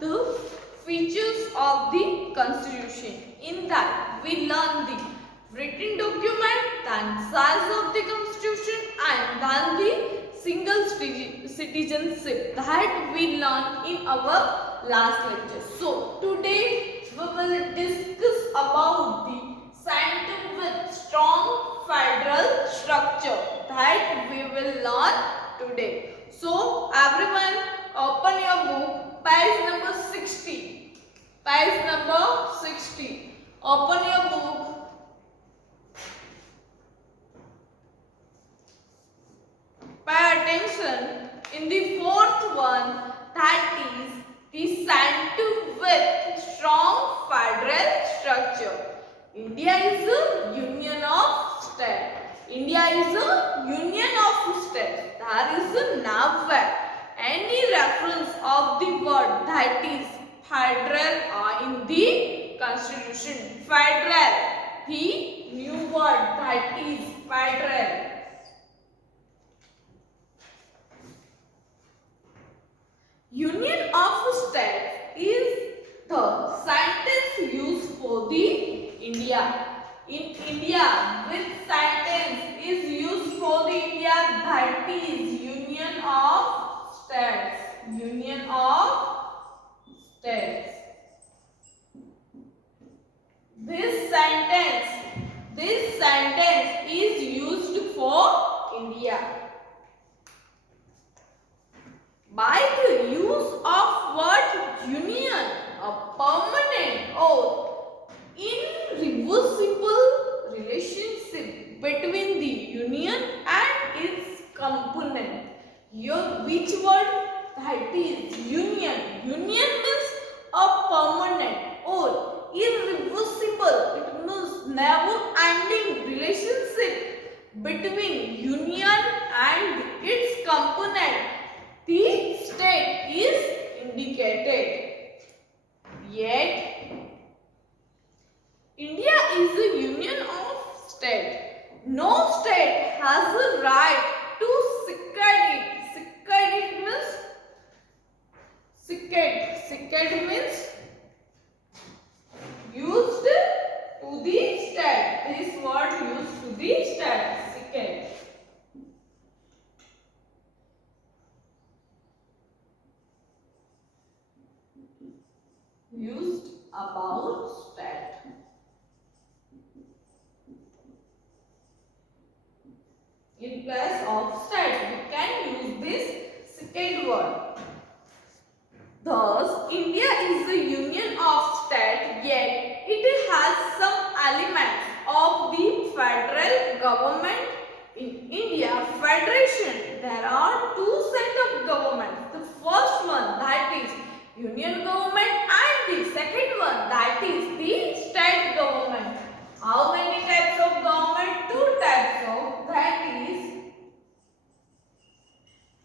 the features of the Constitution. In that we learn the written document, then size of the Constitution, and then the single citizenship that we learned in our last lecture. So today we will discuss about the center with strong federal structure that we will learn today. So everyone open your book, page number 60. Page number 60. Open your book. Pay attention. In the fourth one, that is the center with strong federal structure. India is a union of states. India is a union of states. There is nowhere any reference of the word that is federal in the Constitution. Federal, the new word that is federal. Union of states is the sentence used for the India. In India, which sentence is used for the India? That is Union of States. Union of States. This sentence is used for India. By the use of word union, a permanent or irreversible relationship between the union and its component. Here, which word? That is union. Union means a permanent or irreversible. It means never-ending relationship between union and its component. The state is indicated. Yet, India is a union of states. No state has a right to secede it. Secede it means secede. Secede means used to the state. This word used to the state. Secede. Used about state. In place of state, we can use this second word. Thus, India is a union of states, yet it has some elements of the federal government. In India, federation, there are two sets of governments. The first one, that is union government, and the second one, that is the state government. How many types of government? Two types of, that is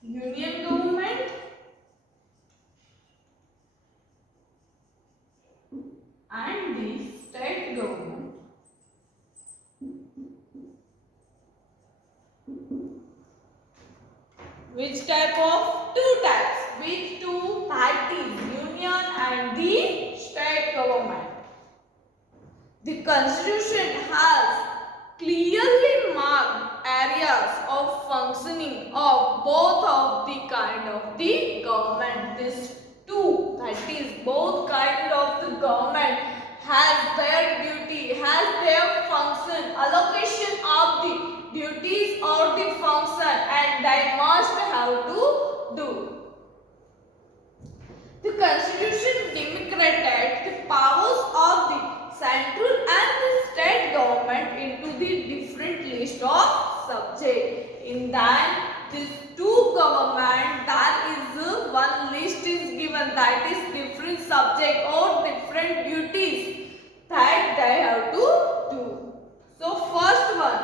union government and the state government. Which type of? Two types. Which two? That is union and the state government. The Constitution has clearly marked areas of functioning of both of the kind of the government. These two, that is both kind of the government, has their duty, has their function, allocation of the duties or the function, and they must have to do. The Constitution democrated the powers of the central and the state government into the different list of subjects. In that, these two government, that is one list is given, that is different subject or different duties that they have to do. So first one,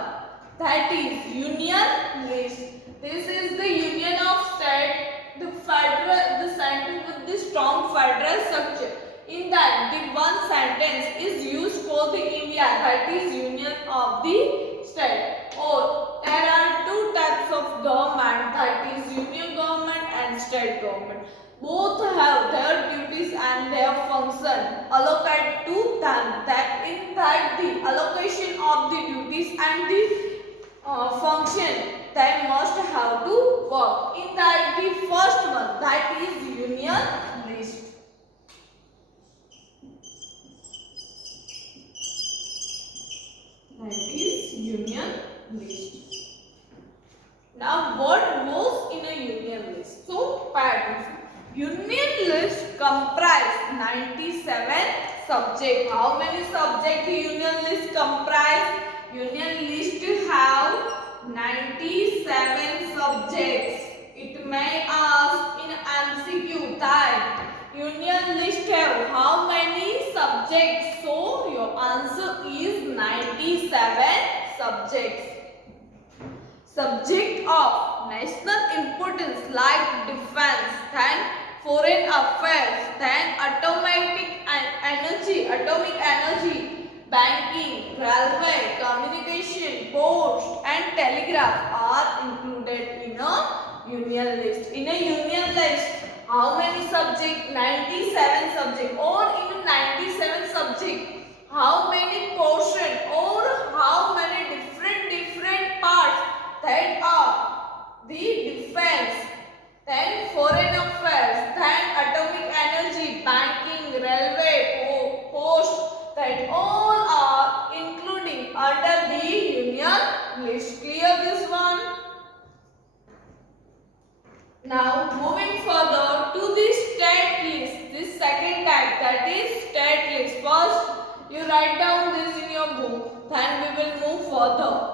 that is union list. This is the union of state, the federal, the center with the strong federal structure. In that, the one sentence is used for the India, that is union of the state. Or there are two types of government, that is union government and state government. Both have their duties and their function allocated to them. That in that the allocation of the duties and the function they must have to work. In that the first one, that is union list. That is union list. Now what goes in a union list? So patterns. Union list comprise 97 subjects. How many subjects the union list comprise? Union list have 97 subjects. It may ask in MCQ that union list have how many subjects? So your answer is 97 subjects. Subject of national importance like defense, then foreign affairs, then atomic energy, banking, railway, communication, post and telegraph are included in a union list. In a union list, how many subjects? 97 subjects. Or in 97 subjects, how many portion or how many different parts? That are the defense, then foreign affairs, then atomic energy, banking, railway, post, that all are including under the union list. Clear this one? Now moving further to the state list. This second type, that is state list. First you write down this in your book, then we will move further.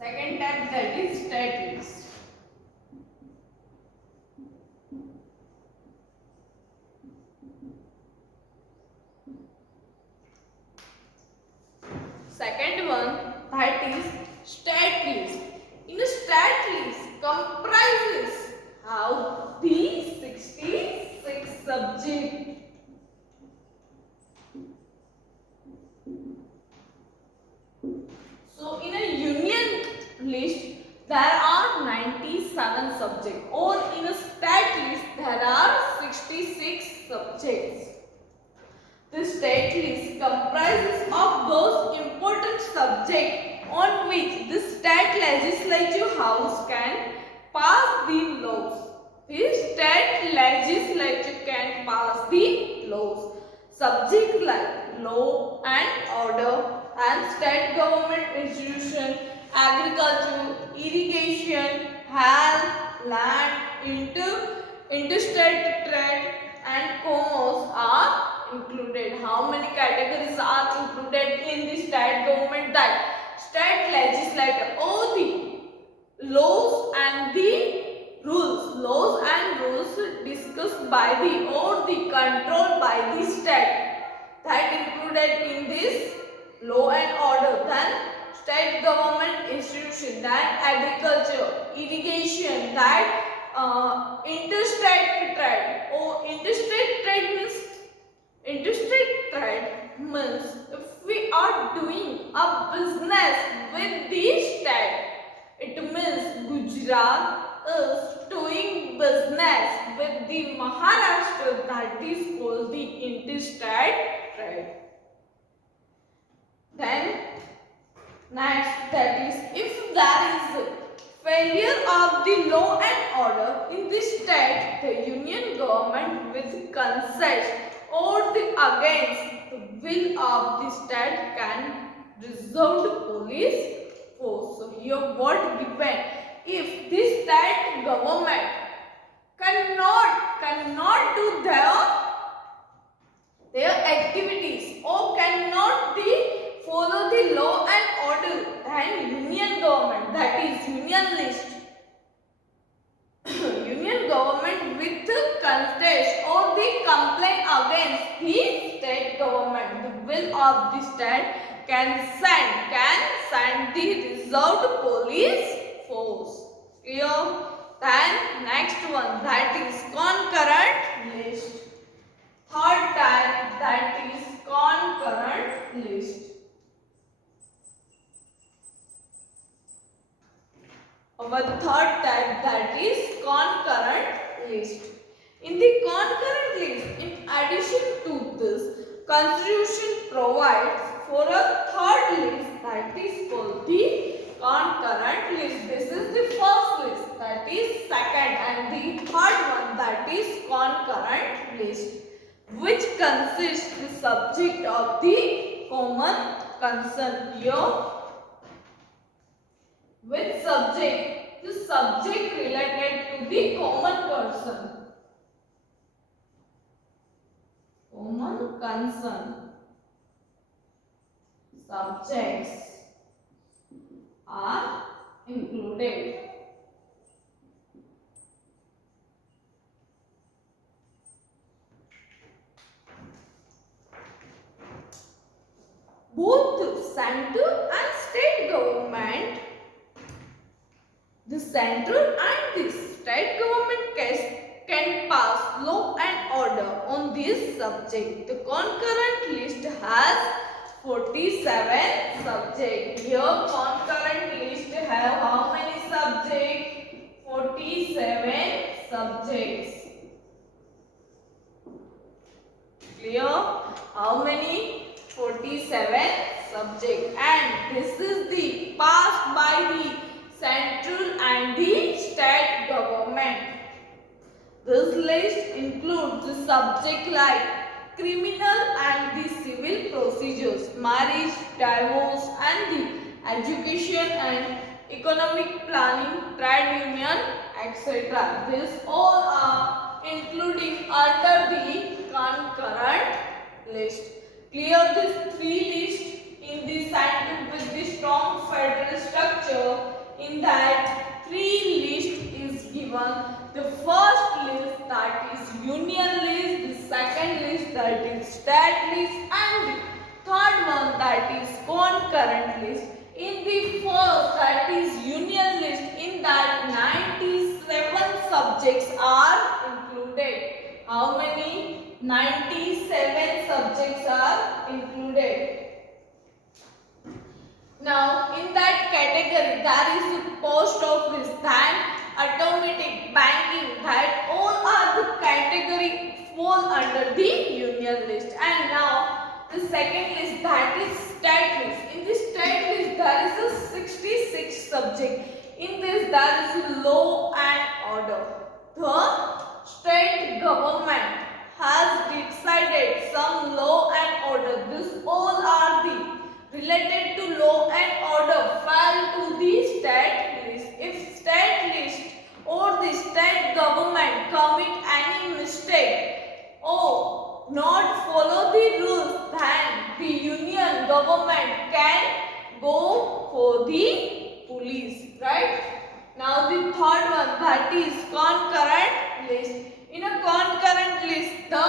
Second type, that is state list. Second one, that is state list. In a state list comprises how the 66 subjects. So in a union list there are 97 subjects, or in a state list there are 66 subjects. The state list comprises of those important subjects on which the state legislative house can pass the laws. The state legislature can pass the laws. Subjects like law and order and state government institution, agriculture, irrigation, health, land, interstate trade and commerce are included. How many categories are included in the state government? That state legislature, or the laws and the rules. Laws and rules discussed by the or the controlled by the state, that included in this law and order. Then state government institution, that agriculture, irrigation, that interstate trade. Or interstate trade means if we are doing a business with the state, it means Gujarat is doing business with the Maharashtra, that is called the interstate trade. Then next, that is if there is failure of the law and order in the state, the union government with consent or the against the will of the state can resort to police force. So here what depend? if the state government cannot do their activities or cannot follow the law and order, then union government, that is union list, union government with contest or the complaint against the state government, the will of the state can send the reserved police force. Clear? Then next one, that is concurrent list. Third type, that is concurrent list. Our third type, that is concurrent list. In the concurrent list, in addition to this, Constitution provides for a third list, that is called the concurrent list. This is the first list, that is second, and the third one, that is concurrent list, which consists the subject of the common concern. Here, which subject? The subject related to the common concern. Common concern. Subjects are included. Both central and state government, the central and the state government can pass law and order on this subject. The concurrent list has 47 subjects. Here concurrent list have how many subjects? 47 subjects. Clear? How many? 47 subjects. And this is the passed by the central and the state government. This list includes the subject like criminal and the civil procedures, marriage, divorce, and the education and economic planning, trade union, etc. These all are including under the concurrent list. Clear these three lists in the center with the strong federal structure. In that, three lists is given. The first list, that is union list, the second list, that is state list, and the third one, that is concurrent list. In the first, that is union list, in that 97 subjects are included. How many? 97 subjects are included. Now, in that category, there is the post office, then automatic banking, that all are the category fall under the union list. And now, the second list, that is state list. In this state list, there is a 66 subject. In this, there is law and order. The state government has decided some law and order. This all are the related to law and order fall to the state list. If state list or the state government commit any mistake or not follow the rules, then the union government can go for the police, right? Now the third one, that is concurrent list. In a concurrent list, the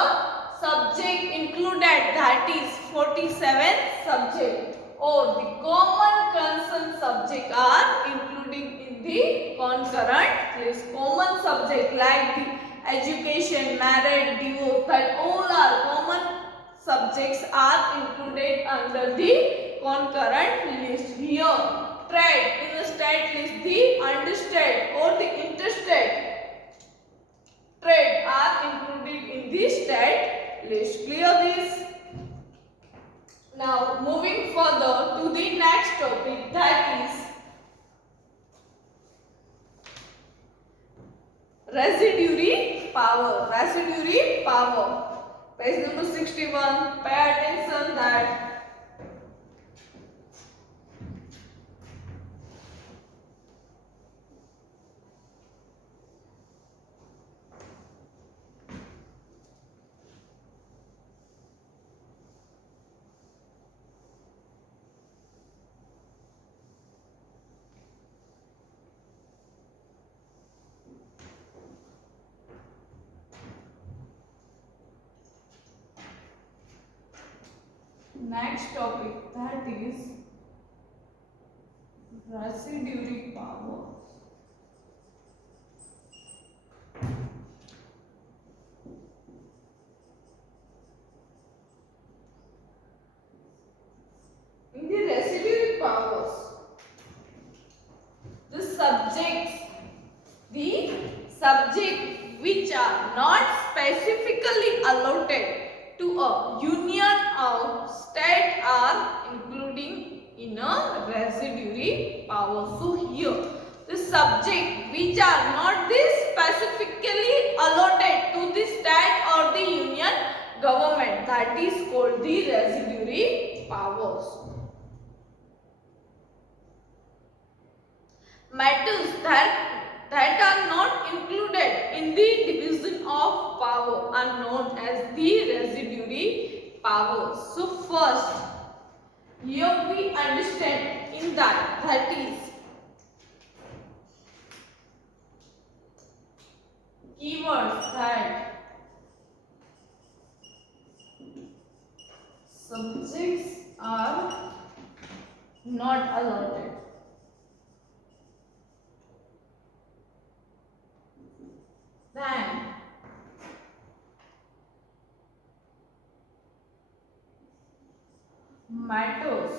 subject included, that is 47 subjects, or the common concern subject are included in the concurrent list. Common subject like the education, marriage, divorce, that all are common subjects are included under the concurrent list. Here, trade in the state list, the understate or the interstate trade are included in the state list. Clear this? Now moving further to the next topic, that is residuary power. Residuary power. Page number 61. Pay attention that next topic, that is residuary power. In the residuary powers, the subject which are not specifically allotted to a union of state are including in a residuary power. So here the subject which are not this specifically allotted to the state or the union government, that is called the residuary powers. Matters that are not included in the division of power are known as the residuary powers. So first, here we understand in that is keywords that subjects are not allotted. Then matters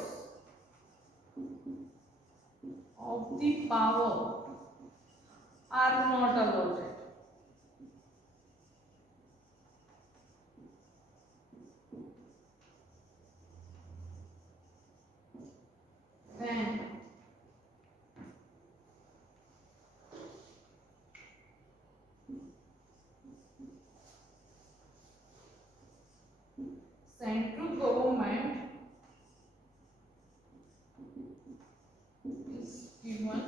of the power are not allotted. Then central government is given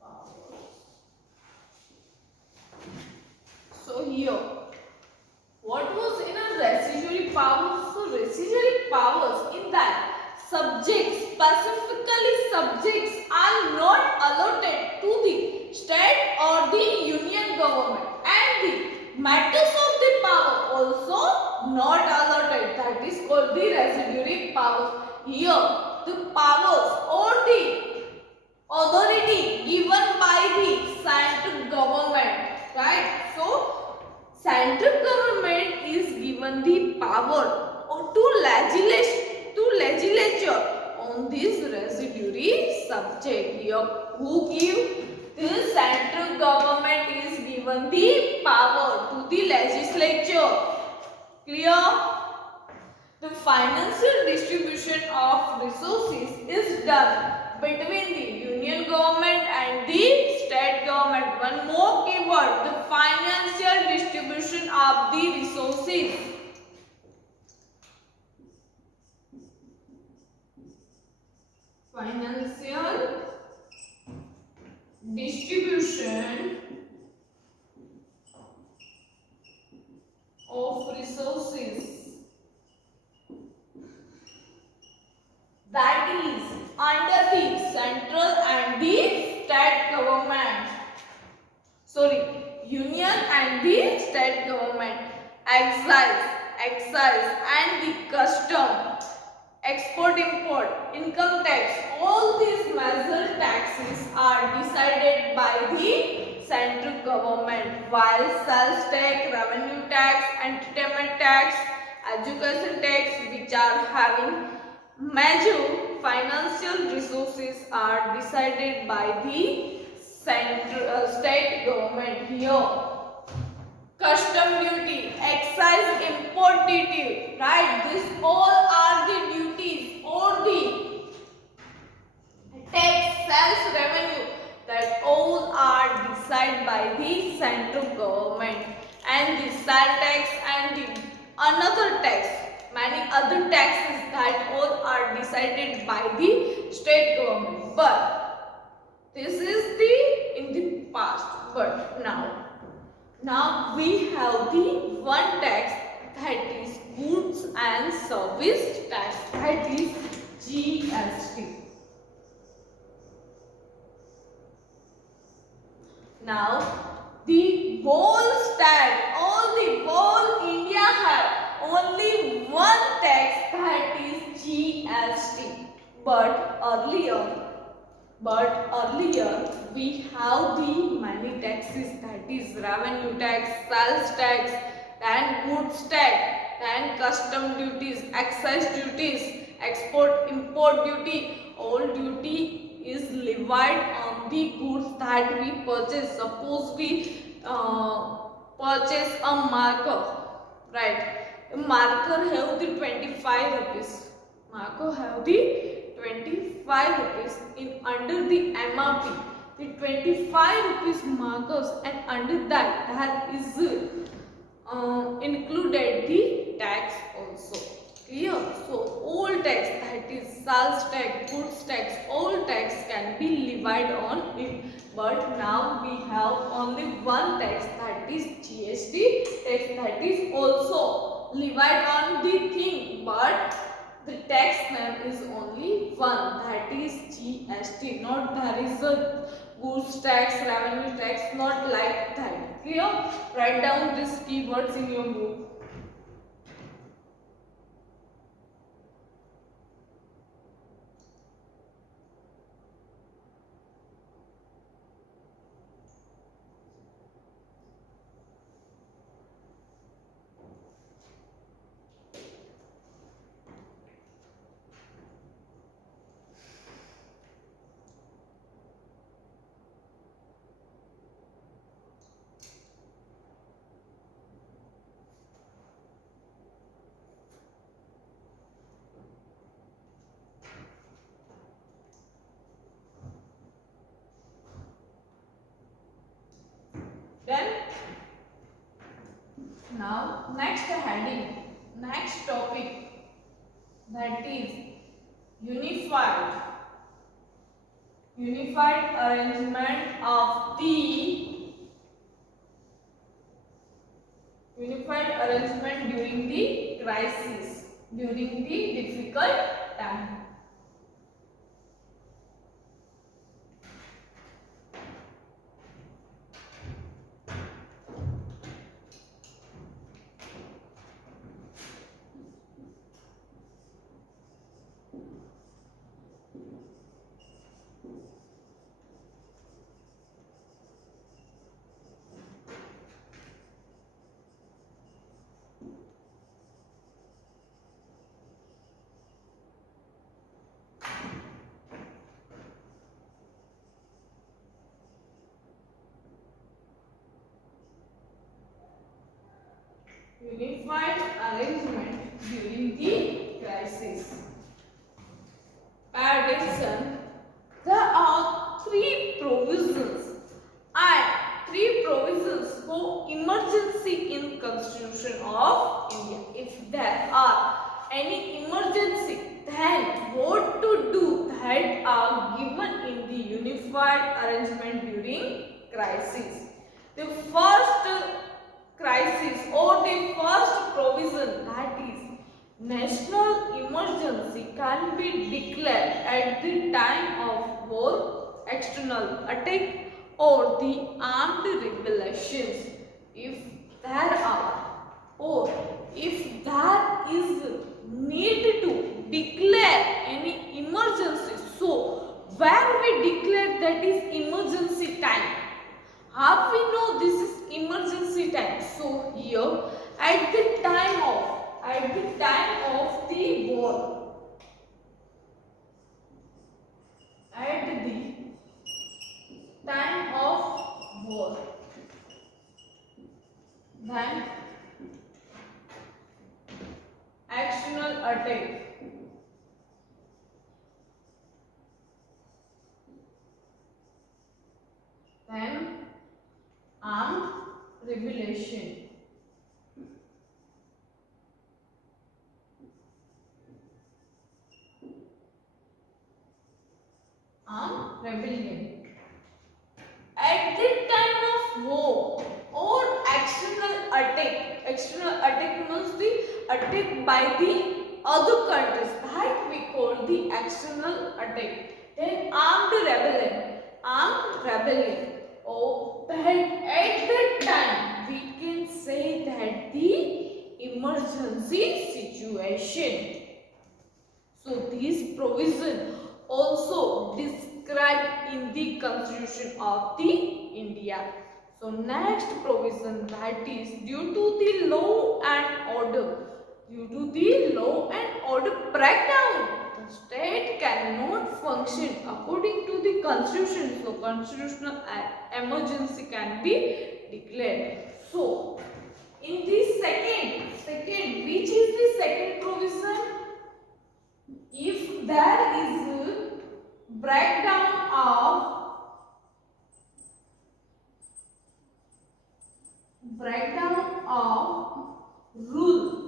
powers. So here, what was in a residuary powers? So residuary powers in that subjects, specifically subjects are not allotted to the state or the union government, and the matters of the power also not allotted, that is called the residuary powers. Here the powers or the authority given by the central government, right? So central government is given the power or to legislature on this residuary subject. Here who give? The central government is given the power to the legislature. Clear? The financial distribution of resources is done between the union government and the state government. One more keyword, the financial distribution of the resources. Financial distribution of resources, that is under the central and the state government. Union and the state government. Excise and the custom, export import, income tax, all these major taxes are decided by the central government, while sales tax, revenue tax, entertainment tax, education tax, which are having major financial resources, are decided by the central state government. Here custom duty, excise, import duty, right? These all are the duties or the tax, sales revenue, that all are decided by the central government. And the sale tax and the another tax, many other taxes, that all are decided by the state government. But this is the in the past. But now we have the one tax, that is goods and service tax, that is GST. Now the whole state, the whole India have only one tax, that is GST. But earlier we have the many taxes, that is revenue tax, sales tax, then goods tax, then custom duties, excise duties, export import duty. All duty is levied on the goods that we purchase. Suppose we purchase a marker, right? A marker have the 25 rupees. Marker have the 25 rupees in under the MRP. The 25 rupees markers, and under that there is included the tax also. Clear? So all tax, that is sales tax, goods tax, all tax can be levied on it. But now we have only one tax, that is GST tax, that is also levied on the thing, but the tax name is only one, that is GST. Not there is a goods tax, revenue tax, not like that. Clear? Write down these keywords in your book. Then now next heading, next topic, that is unified arrangement of the unified arrangement during the crisis, during the difficult time. Unified arrangement during the crisis. By addition, there are three provisions for emergency in Constitution of India. If there are any emergency, then what to do, that are given in the unified arrangement during crisis. The first crisis or the first provision, that is national emergency, can be declared at the time of war, external attack or the armed rebellions. If there are, or if there is need to declare any emergency, so where we declare that is emergency time, how we know this is emergency time? So here at the time of the war, at the time of war, then external attack, then armed rebellion. Armed rebellion. At the time of war or external attack means the attack by the other countries, that we call the external attack. Then armed rebellion or that at that time we can say that the emergency situation. So this provision also described in the Constitution of the India. So next provision, that is due to the law and order. Due to the law and order breakdown, the state cannot function according to the Constitution. So constitutional emergency can be declared. So in the second, which is the second provision? If there is a breakdown of rule,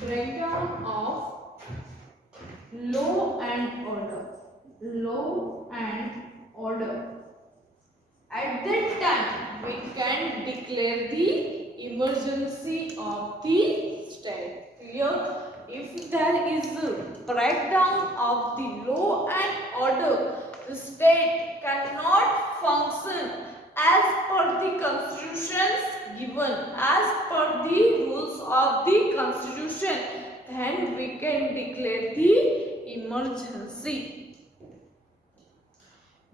breakdown of law and order, at that time we can declare the emergency of the state. Clear? If there is a breakdown of the law and order, the state cannot function as per the constitutions given, as per the rules of the constitution, then we can declare the emergency.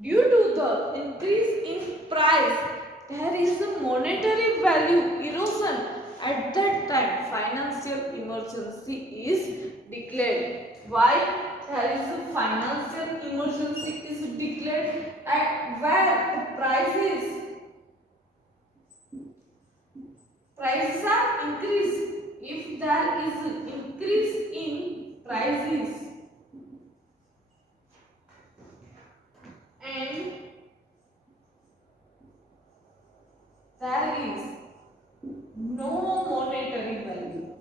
Due to the increase in price, there is a monetary value erosion. At that time, financial emergency is declared. Why there is a financial emergency is declared? At where the prices are increased. If there is an increase in prices and there is no monetary value,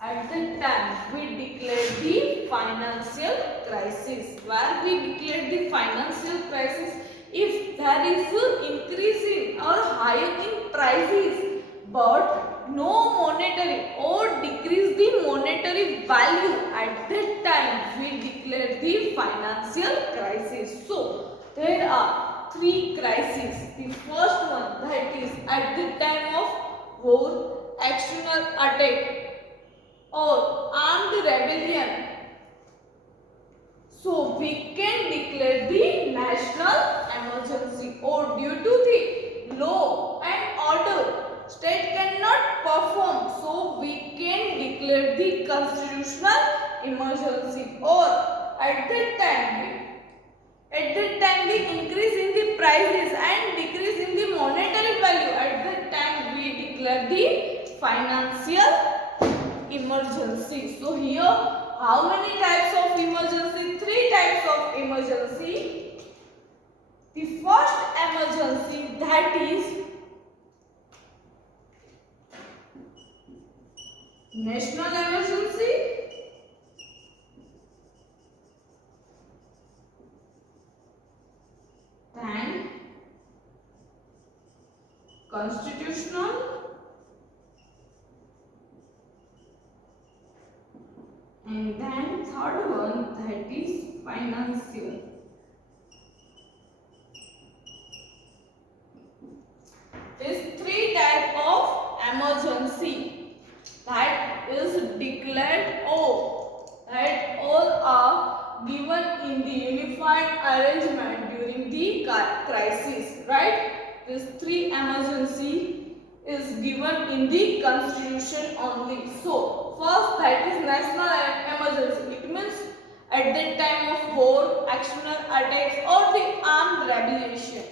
at that time we declare the financial crisis. Where we declare the financial crisis? If there is an increase in or higher in prices but no monetary or decrease the monetary value, at that time we declare the financial crisis. So there are three crises. The first one, that is at the time of war, external attack or armed rebellion. So we can declare the national emergency. Or due to the law and order, state cannot perform, so we can declare the constitutional emergency. Or at that time the increase in the prices and decrease in the monetary value, at that time we declare the financial emergency. So here how many types of emergency? Three types of emergency. The first emergency, that is national emergency. Then constitutional. And then third one, that is financial. These three types of emergency that is declared, that all are given in the unified arrangement during the crisis, right? These three emergency is given in the constitution only. So first, that is national emergency. It means at that time of war, external attacks or the armed rebellion.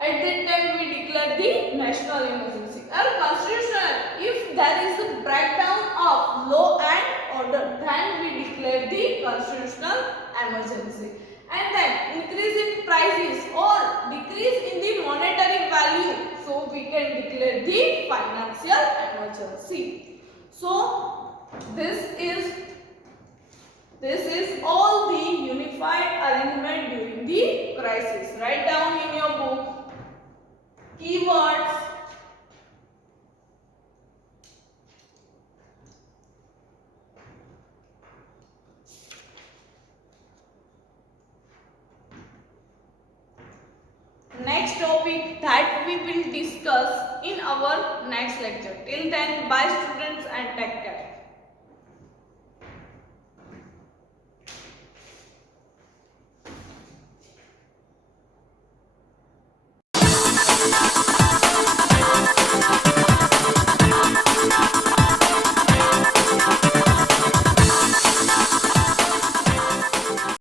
At that time we declare the national emergency. Or constitutional, if there is a breakdown of law and order, then we declare the constitutional emergency. And then increase in prices or decrease in the monetary value, so we can declare the financial emergency. So this is all the unified arrangement during the crisis. Write down in your book. that we will discuss in our next lecture. Till then, bye students and take care.